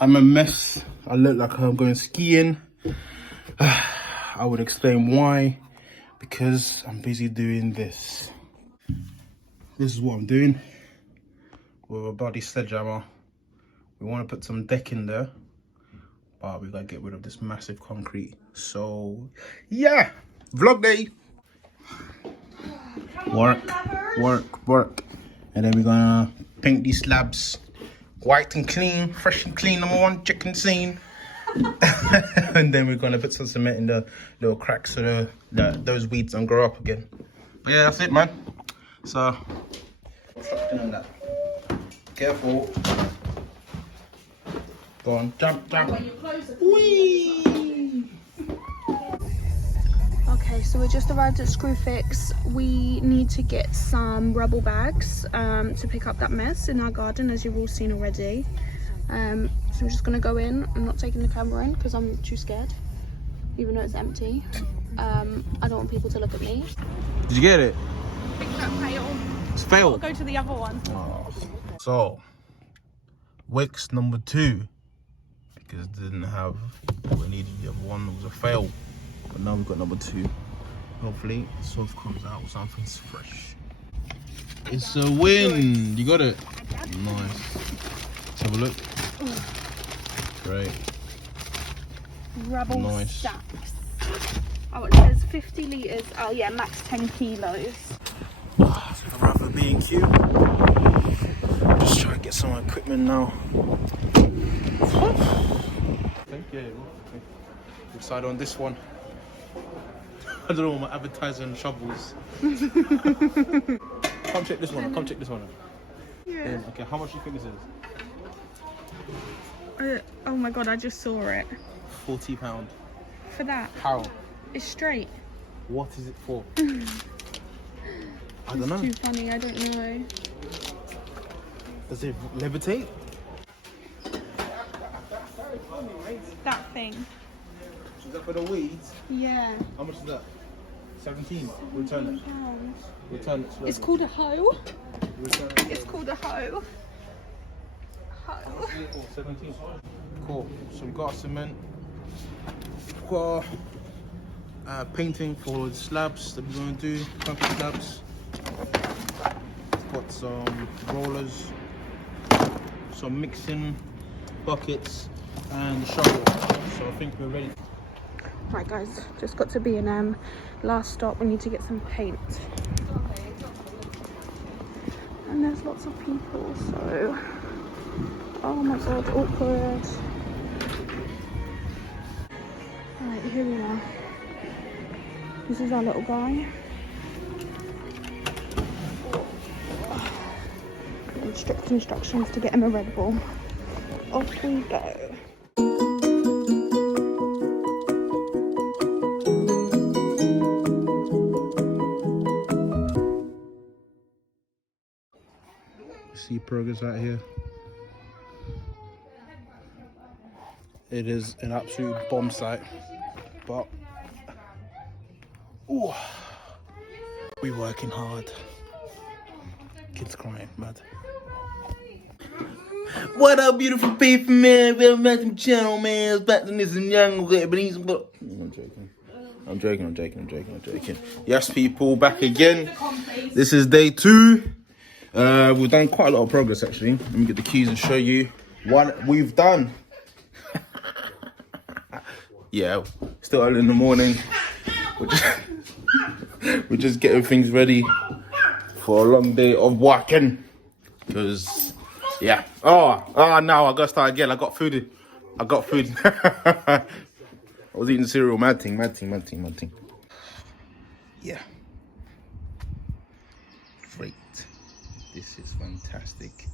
I'm a mess. I look like I'm going skiing. I would explain why. Because I'm busy doing this. This is what I'm doing with a bloody sledgehammer. We want to put some deck in there, but we gotta get rid of this massive concrete. So yeah, vlog day. Work. And then we're gonna paint these slabs white and clean, fresh and clean, number one, chicken scene. And then we're gonna put some cement in the little cracks so those weeds don't grow up again. But yeah, that's it, man. So stop doing that. Careful. Go on, jump. Whee! Okay, so we just arrived at Screwfix. We need to get some rubble bags to pick up that mess in our garden, as you've all seen already. So I'm just gonna go in. I'm not taking the camera in because I'm too scared, even though it's empty. I don't want people to look at me. Did you get it? I think that failed. It's failed. Go to the other one. Oh. So, Wix number 2, because it didn't have what we needed. The other one was a fail, but now we've got number 2. Hopefully, stuff comes out, something's fresh. It's a win. You got it. Nice. Let's have a look. Great. Rubble Nice. stacks. Oh, it says 50 litres. Oh yeah, max 10 kilos. I'd rather B&Q. Just try to get some equipment now. Thank you. Decide on this one. I don't know what my advertising shovels. Come check this one. Yeah. Okay, how much do you think this is? Oh my god, I just saw it. £40. For that. How? It's straight. What is it for? I don't know. It's too funny, I don't know. Does it levitate? That thing. Is that for the weeds? Yeah. How much is that? 17. Return it. Return it. It's called a hoe. Return it. It's called a hoe. Hoe. 17. Cool. So we've got cement. We've got painting for the slabs that we're going to do. Concrete slabs. We've got some rollers, some mixing buckets, and shovel. So I think we're ready. Right guys, just got to B&M. Last stop, we need to get some paint. And there's lots of people, so... Oh my god, awkward. Right, here we are. This is our little guy. And strict instructions to get him a Red Bull. Off we go. See progress out here. It is an absolute bomb site, but ooh, we working hard. Kids crying, mad. What up, beautiful people, man? Welcome back to the channel, man. It's back to this Munianga, but I'm joking. Yes, people, back again. This is day 2. We've done quite a lot of progress, actually. Let me get the keys and show you what we've done. Yeah, still early in the morning. We're just getting things ready for a long day of working. Because, yeah. Oh, no, I gotta start again. I got food. I was eating cereal. Mad thing. Yeah. Great. This is fantastic.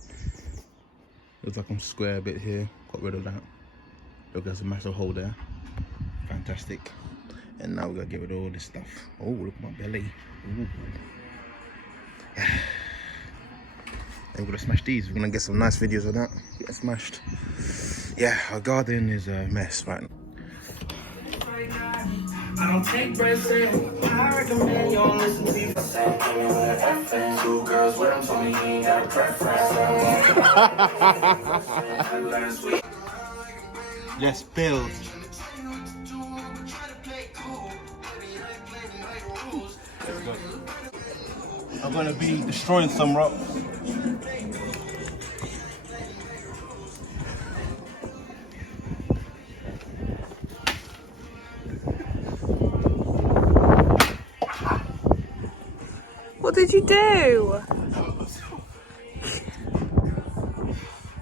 Looks like I'm square a bit here. Got rid of that. Look, there's a massive hole there. Fantastic. And now we're gonna get rid of all this stuff. Oh, look at my belly. Ooh. And we're gonna smash these. We're gonna get some nice videos of that. Get smashed. Yeah, our garden is a mess right now. I don't take breaths in. I recommend you don't listen to you. Two girls with them told me he ain't got a preference. Let's build. I'm gonna be destroying some rock. What did you do?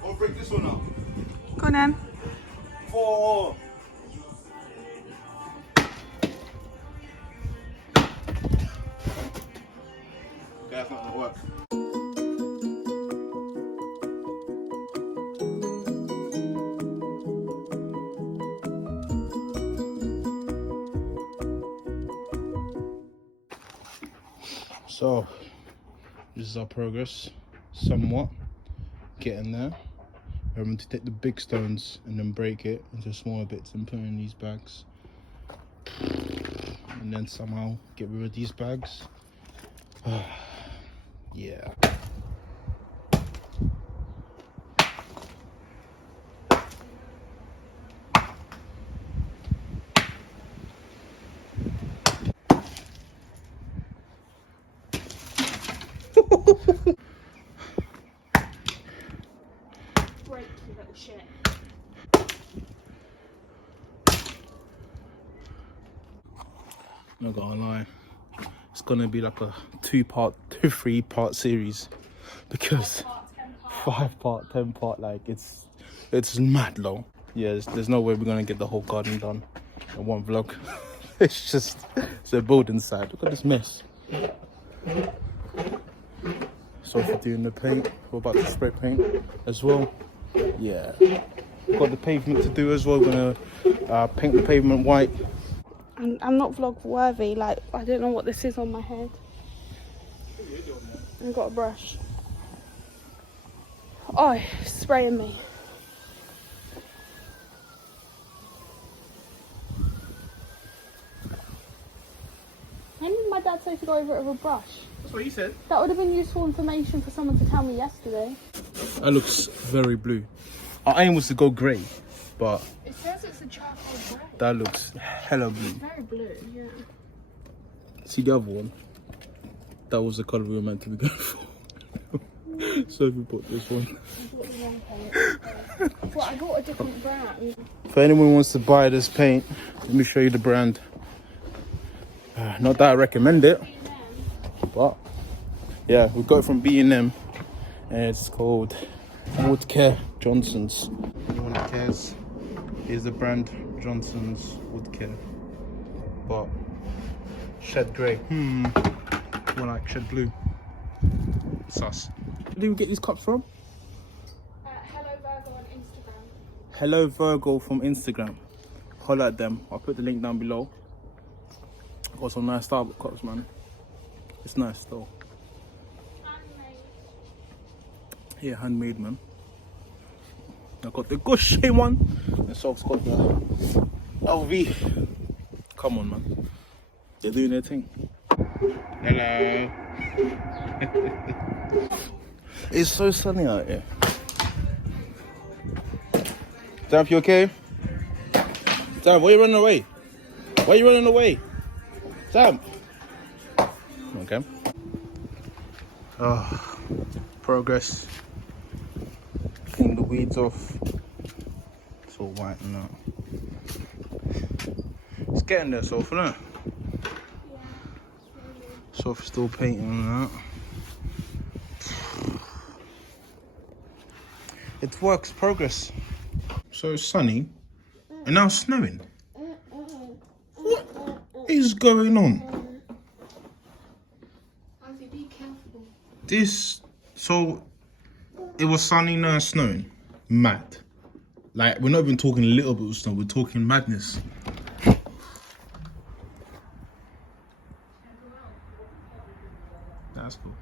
I'll break this one up. Go on then. 4. That's not gonna work. So, this is our progress, somewhat, getting there. We're going to take the big stones and then break it into smaller bits and put in these bags. And then somehow get rid of these bags. Yeah. Break, you little shit. Not gonna lie, it's gonna be like a 3-part series because 5-part, 10-part, like it's mad long. Yeah, there's no way we're gonna get the whole garden done in one vlog. It's a building site. Look at this mess. So for doing the paint, we're about to spray paint as well. Yeah, we've got the pavement to do as well. We're gonna paint the pavement white. I'm not vlog worthy, like I don't know what this is on my head. I've got a brush. Oh, it's spraying me. When did my dad say to go over it with a brush? That's what he said. That would have been useful information for someone to tell me yesterday. That looks very blue. Our aim was to go grey, but It says it's a charcoal grey. that looks hella blue. It's very blue, yeah. See the other one? That was the colour we were meant to be going for. So we bought this one. Well, I got a different brand. If anyone wants to buy this paint, let me show you the brand. Not that I recommend it, but yeah, we got it from B&M and it's called Wood Care Johnson's. Anyone that cares, here's the brand, Johnson's Wood Care. But shed grey, more like shed blue. Sus. Where do we get these cups from? Hello Virgo on Instagram. Hello Virgo from Instagram. Holler at them. I'll put the link down below. Got some nice Starbucks cups, man. It's nice though. Handmade. Yeah, handmade, man. I got the Gaucher one. And Soph's got the LV. Come on, man. They're doing their thing. Hello. It's so sunny out here. Dad, you okay? Dad, why are you running away? Why are you running away? Sam. Okay. Oh, progress. Clean the weeds off. It's all white now. It's getting there, Soph, isn't it? Soph's still painting on that. It works, progress. So it's sunny and now snowing. What is going on? Ivy, be careful. So it was sunny, now it's snowing. Mad. Like, we're not even talking a little bit of snow, we're talking madness. That's cool.